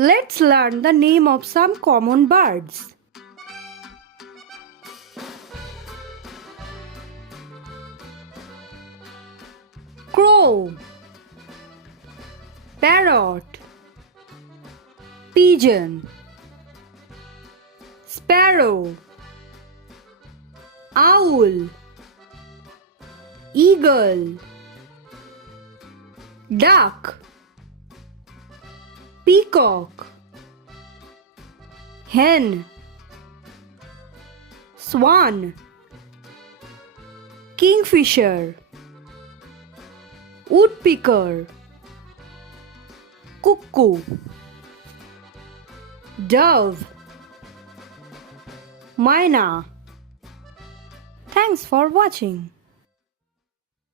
Let's learn the name of some common birds. Crow, parrot, pigeon, sparrow, owl, eagle, duck, peacock, hen, swan, kingfisher, woodpecker, cuckoo, dove, myna. Thanks for watching.